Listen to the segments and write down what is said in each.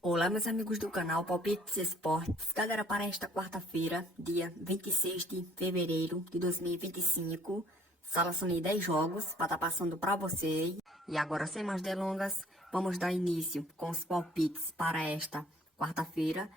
Olá, meus amigos do canal Palpites Esportes. Galera, para esta quarta-feira, dia 26 de fevereiro de 2025, selecionei 10 jogos para estar passando para vocês. E agora, sem mais delongas, vamos dar início com os palpites para esta quarta-feira.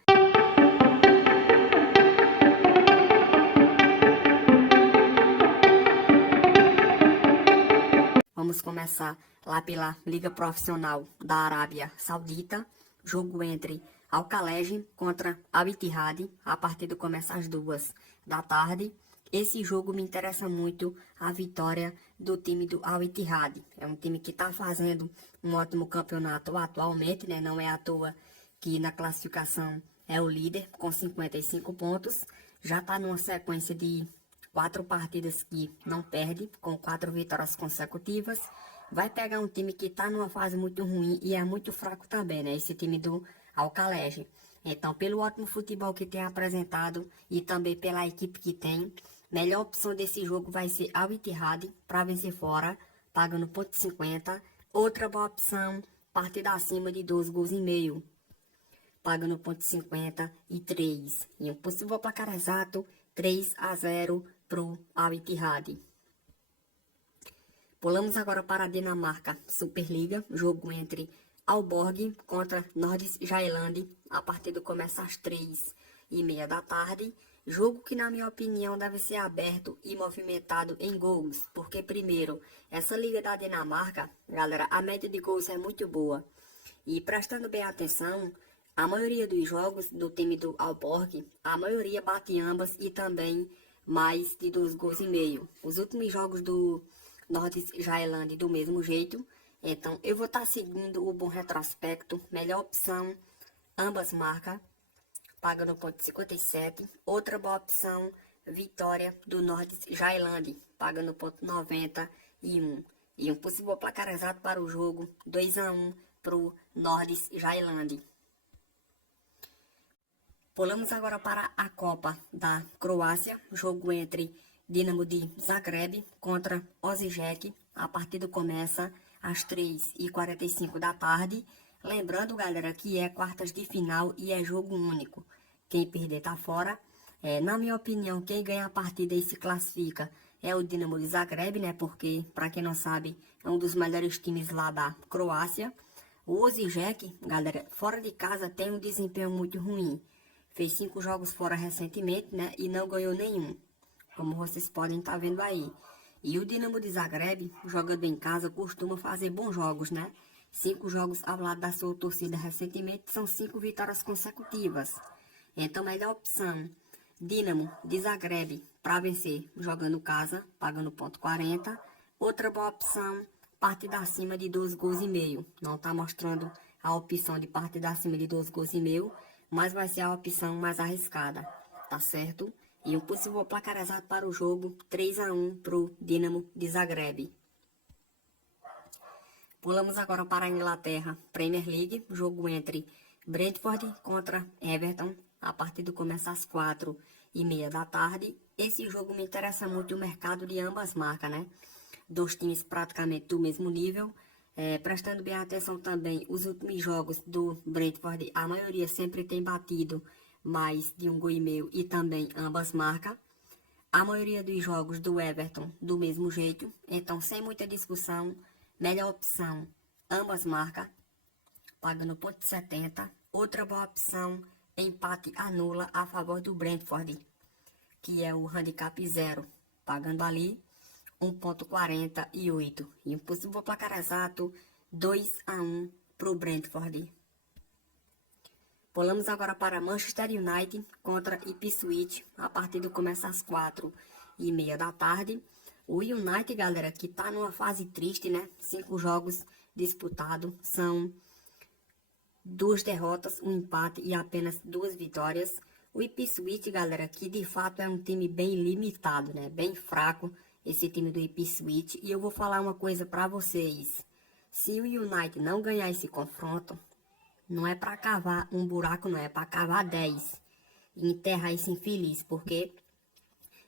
Vamos começar lá pela Liga Profissional da Arábia Saudita. Jogo entre Al-Khalej contra Al-Ittihad. A partida começa às 2 da tarde. Esse jogo me interessa muito a vitória do time do Al-Ittihad. É um time que está fazendo um ótimo campeonato atualmente, né? Não é à toa que na classificação é o líder com 55 pontos. Já está numa sequência de 4 partidas que não perde, com 4 vitórias consecutivas. Vai pegar um time que está numa fase muito ruim e é muito fraco também, né? Esse time do Al-Khalej. Então, pelo ótimo futebol que tem apresentado e também pela equipe que tem, melhor opção desse jogo vai ser Al-Ittihad para vencer fora, pagando 0,50. Outra boa opção, partida acima de 2 gols e meio, pagando 0,53. E um possível placar exato, 3-0 pro Al-Ittihad. Pulamos agora para a Dinamarca Superliga, jogo entre Aalborg contra Nordsjælland. A partida começa às 3h30 da tarde. Jogo que, na minha opinião, deve ser aberto e movimentado em gols. Porque, primeiro, essa liga da Dinamarca, galera, a média de gols é muito boa. E prestando bem atenção, a maioria dos jogos do time do Aalborg, a maioria bate ambas e também mais de 2 gols e meio. Os últimos jogos do Nordsjælland do mesmo jeito. Então, eu vou estar seguindo o bom retrospecto. Melhor opção, ambas marcas, pagando 0,57. Outra boa opção, vitória do Nordsjælland, pagando 0,91. E um possível placar exato para o jogo, 2-1 para o Nordsjælland. Pulamos agora para a Copa da Croácia, jogo entre Dinamo de Zagreb contra Osijek. A partida começa às 3h45 da tarde. Lembrando, galera, que é quartas de final e é jogo único. Quem perder tá fora. Na minha opinião, quem ganha a partida e se classifica é o Dinamo de Zagreb, né? Porque, para quem não sabe, é um dos melhores times lá da Croácia. O Osijek, galera, fora de casa tem um desempenho muito ruim. Fez 5 jogos fora recentemente, né? E não ganhou nenhum, como vocês podem estar vendo aí. E o Dinamo de Zagreb, jogando em casa, costuma fazer bons jogos, né? 5 jogos ao lado da sua torcida recentemente são 5 vitórias consecutivas. Então, melhor opção, Dinamo de Zagreb para vencer jogando casa, pagando 0,40. Outra boa opção, partida acima de 2 gols e meio. Não está mostrando a opção de partida acima de 2 gols e meio, mas vai ser a opção mais arriscada, tá certo? E um possível placar exato para o jogo, 3-1 para o Dinamo de Zagreb. Pulamos agora para a Inglaterra Premier League, jogo entre Brentford contra Everton. A partida começa às 4h30 da tarde. Esse jogo me interessa muito o mercado de ambas marcas, né? 2 times praticamente do mesmo nível. Prestando bem atenção também, os últimos jogos do Brentford, a maioria sempre tem batido mais de 1 gol e meio e também ambas marcas. A maioria dos jogos do Everton do mesmo jeito, então sem muita discussão, melhor opção, ambas marcas, pagando 0,70. Outra boa opção, empate anula a favor do Brentford, que é o handicap 0, pagando ali 1,48. E um possível placar exato, 2-1 para o Brentford. Pulamos agora para Manchester United contra Ipswich. A partida começa às 4h30 da tarde. O United, galera, que tá numa fase triste, né? 5 jogos disputados, são 2 derrotas, 1 empate e apenas 2 vitórias. O Ipswich, galera, que de fato é um time bem limitado, né? Bem fraco, esse time do Ipswich. E eu vou falar uma coisa para vocês. Se o United não ganhar esse confronto, não é para cavar um buraco, não é para cavar 10 e enterrar esse infeliz, porque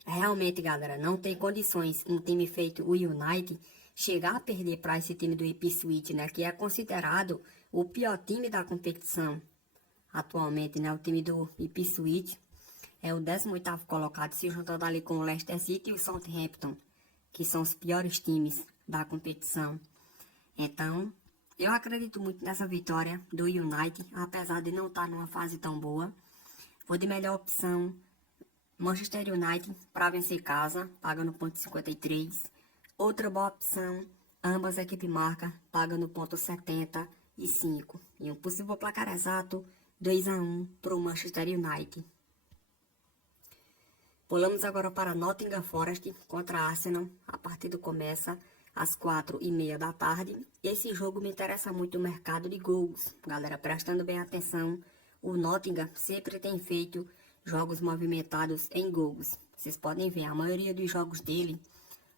realmente, galera, não tem condições um time feito o United chegar a perder para esse time do Ipswich, né, que é considerado o pior time da competição. atualmente, né? O time do Ipswich é o 18º colocado, se juntando ali com o Leicester City e o Southampton, que são os piores times da competição. Então, eu acredito muito nessa vitória do United, apesar de não estar numa fase tão boa. Vou de melhor opção Manchester United para vencer casa, pagando 0,53. Outra boa opção, ambas equipe marca, pagando 0,75. E um possível placar exato, 2-1 para o Manchester United. Pulamos agora para Nottingham Forest contra Arsenal. A partida começa às 4h30 da tarde. Esse jogo me interessa muito o mercado de gols. Galera, prestando bem atenção, o Nottingham sempre tem feito jogos movimentados em gols. Vocês podem ver, a maioria dos jogos dele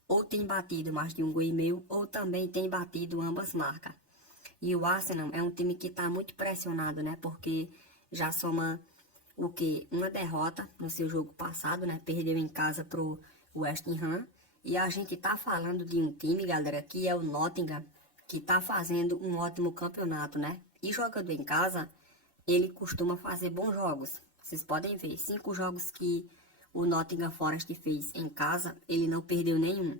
ou tem batido mais de 1,5 gol ou também tem batido ambas marcas. E o Arsenal é um time que está muito pressionado, né? Porque já soma o que? Uma derrota no seu jogo passado, né? Perdeu em casa pro West Ham. E a gente tá falando de um time, galera, que é o Nottingham, que tá fazendo um ótimo campeonato, né? E jogando em casa, ele costuma fazer bons jogos. Vocês podem ver, 5 jogos que o Nottingham Forest fez em casa, ele não perdeu nenhum.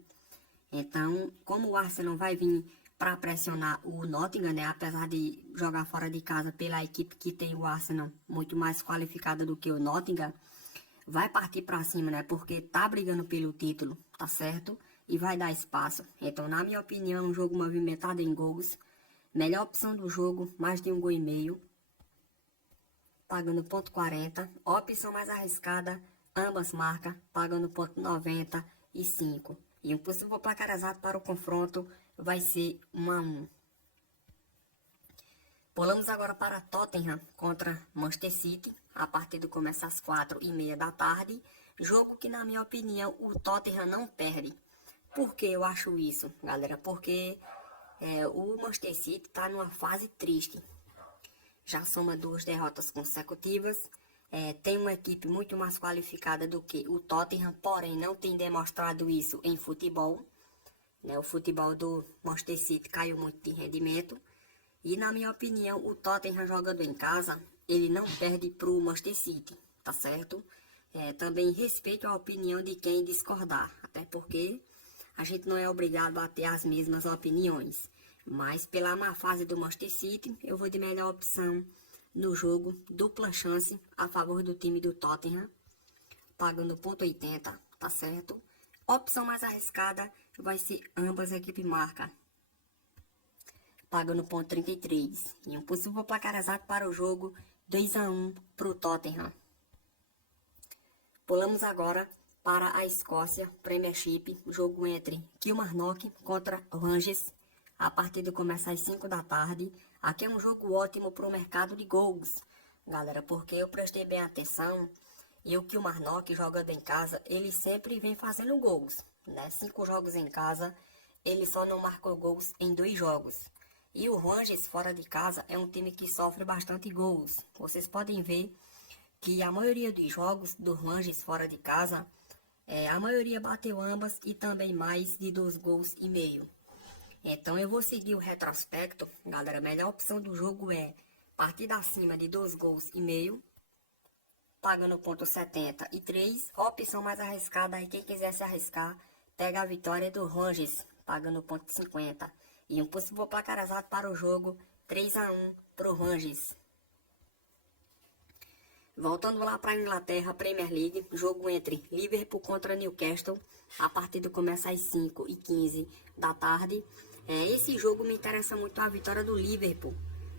Então, como o Arsenal vai vir para pressionar o Nottingham, né? Apesar de jogar fora de casa pela equipe que tem o Arsenal muito mais qualificada do que o Nottingham, vai partir para cima, né? Porque tá brigando pelo título, tá certo? E vai dar espaço. Então, na minha opinião, um jogo movimentado em gols. Melhor opção do jogo, mais de 1,5 gol. Pagando 0,40. Opção mais arriscada, ambas marcas, pagando 0,95. E um possível placar exato para o confronto vai ser 1-1. Pulamos agora para Tottenham contra Manchester City. A partida começa às 4h30 da tarde. Jogo que, na minha opinião, o Tottenham não perde. Por que eu acho isso, galera? Porque o Manchester City está numa fase triste. Já soma 2 derrotas consecutivas. Tem uma equipe muito mais qualificada do que o Tottenham, porém não tem demonstrado isso em futebol. O futebol do Manchester City caiu muito de rendimento. E na minha opinião, o Tottenham jogando em casa, ele não perde para o Manchester City, tá certo? Também respeito a opinião de quem discordar, até porque a gente não é obrigado a ter as mesmas opiniões. Mas pela má fase do Manchester City, eu vou de melhor opção no jogo, dupla chance a favor do time do Tottenham, pagando 0,80, tá certo? Opção mais arriscada vai ser ambas equipes marca, pagando 0,33. E um possível placar exato para o jogo, 2-1 para o Tottenham. Pulamos agora para a Escócia Premiership, jogo entre Kilmarnock contra Rangers. A partida começa às 5 da tarde. Aqui é um jogo ótimo para o mercado de gols, galera, porque eu prestei bem atenção e o Kilmarnock jogando em casa, ele sempre vem fazendo gols, né? 5 jogos em casa, ele só não marcou gols em 2 jogos. E o Rangers fora de casa é um time que sofre bastante gols. Vocês podem ver que a maioria dos jogos do Rangers fora de casa, a maioria bateu ambas e também mais de 2,5 gols. Então eu vou seguir o retrospecto, galera. A melhor opção do jogo é partida acima de 2,5 gols, pagando 0,73. Opção mais arriscada aí, quem quiser se arriscar, pega a vitória do Rangers, pagando 0,50. E um possível placar exato para o jogo, 3-1 para o Rangers. Voltando lá para a Inglaterra, Premier League, jogo entre Liverpool contra Newcastle. A partida começa às 5h15 da tarde. Esse jogo me interessa muito a vitória do Liverpool,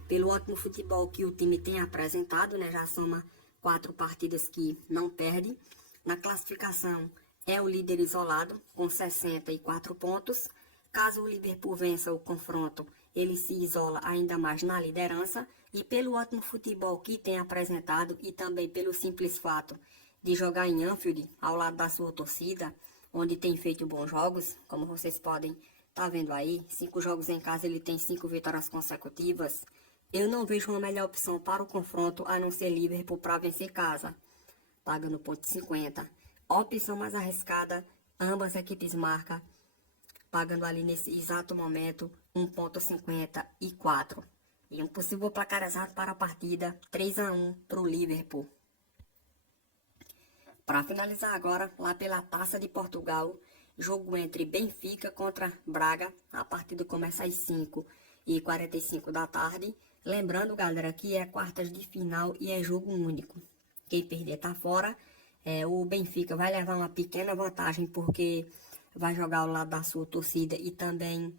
pelo ótimo futebol que o time tem apresentado, né? Já soma 4 partidas que não perde. Na classificação é o líder isolado, com 64 pontos. Caso o Liverpool vença o confronto, ele se isola ainda mais na liderança. E pelo ótimo futebol que tem apresentado e também pelo simples fato de jogar em Anfield, ao lado da sua torcida, onde tem feito bons jogos, como vocês podem estar vendo aí, 5 jogos em casa ele tem 5 vitórias consecutivas. Eu não vejo uma melhor opção para o confronto a não ser Liverpool para vencer casa, pagando 0,50. Opção mais arriscada, ambas equipes marcam, pagando ali nesse exato momento 1,54. E um possível placar exato para a partida, 3-1 para o Liverpool. Para finalizar agora, lá pela Taça de Portugal, jogo entre Benfica contra Braga. A partida começa às 5h45 da tarde. Lembrando, galera, que é quartas de final e é jogo único. Quem perder tá fora. O Benfica vai levar uma pequena vantagem porque vai jogar ao lado da sua torcida e também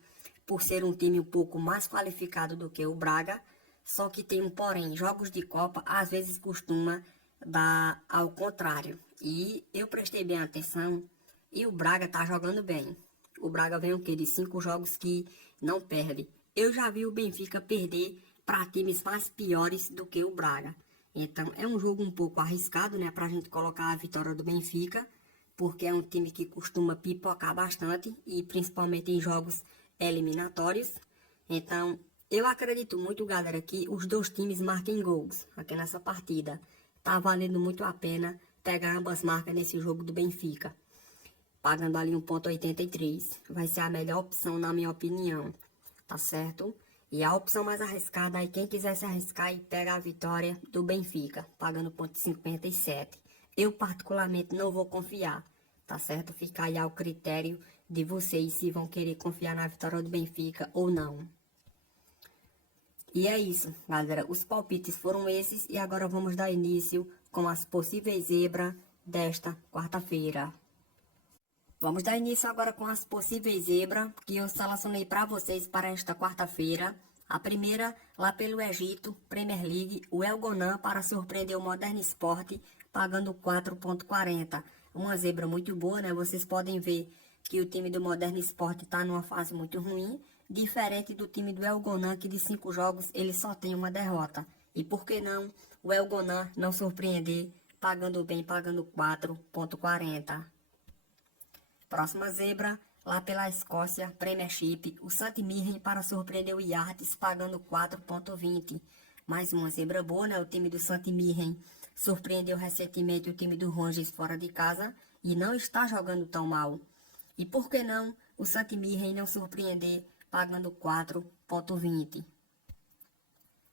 por ser um time um pouco mais qualificado do que o Braga. Só que tem um porém, jogos de Copa às vezes costuma dar ao contrário. E eu prestei bem atenção e o Braga tá jogando bem. O Braga vem o quê? De 5 jogos que não perde. Eu já vi o Benfica perder para times mais piores do que o Braga. Então, é um jogo um pouco arriscado, né? Pra gente colocar a vitória do Benfica, porque é um time que costuma pipocar bastante, e principalmente em jogos eliminatórios. Então, eu acredito muito, galera, que os dois times marquem gols aqui nessa partida. Tá valendo muito a pena pegar ambas marcas nesse jogo do Benfica. Pagando ali 1,83. Vai ser a melhor opção, na minha opinião. Tá certo? E a opção mais arriscada aí, quem quiser se arriscar e pega a vitória do Benfica, pagando 0,57. Eu particularmente não vou confiar, tá certo? Fica aí ao critério de vocês se vão querer confiar na vitória do Benfica ou não. E é isso, galera. Os palpites foram esses e agora vamos dar início com as possíveis zebras desta quarta-feira. Vamos dar início agora com as possíveis zebras que eu selecionei para vocês para esta quarta-feira. A primeira, lá pelo Egito, Premier League, o El Gonam para surpreender o Modern Sport, pagando 4,40. Uma zebra muito boa, né? Vocês podem ver que o time do Modern Sport está numa fase muito ruim, diferente do time do El Gonam, que de 5 jogos ele só tem uma derrota. E por que não o El Gonam não surpreender, pagando bem, pagando 4,40. Próxima zebra, lá pela Escócia, Premiership, o St Mirren para surpreender o Hearts, pagando 4,20. Mais uma zebra boa, né? O time do St Mirren surpreendeu recentemente o time do Rangers fora de casa e não está jogando tão mal. E por que não o St Mirren não surpreender, pagando 4,20.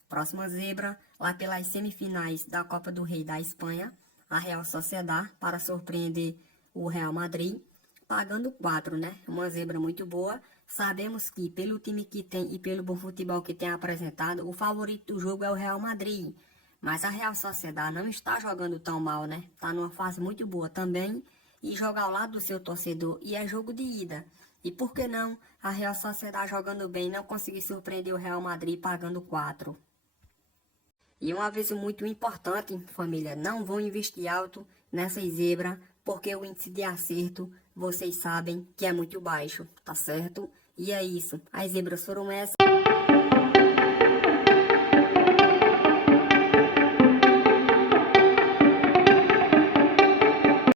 Próxima zebra, lá pelas semifinais da Copa do Rei da Espanha, a Real Sociedad para surpreender o Real Madrid, pagando 4, né? Uma zebra muito boa. Sabemos que pelo time que tem e pelo bom futebol que tem apresentado, o favorito do jogo é o Real Madrid. Mas a Real Sociedad não está jogando tão mal, né? Está numa fase muito boa também e joga ao lado do seu torcedor e é jogo de ida. E por que não a Real Sociedad jogando bem não conseguir surpreender o Real Madrid pagando 4? E um aviso muito importante, família, não vão investir alto nessa zebra, porque o índice de acerto, vocês sabem que é muito baixo, tá certo? E é isso, as zebras foram essas.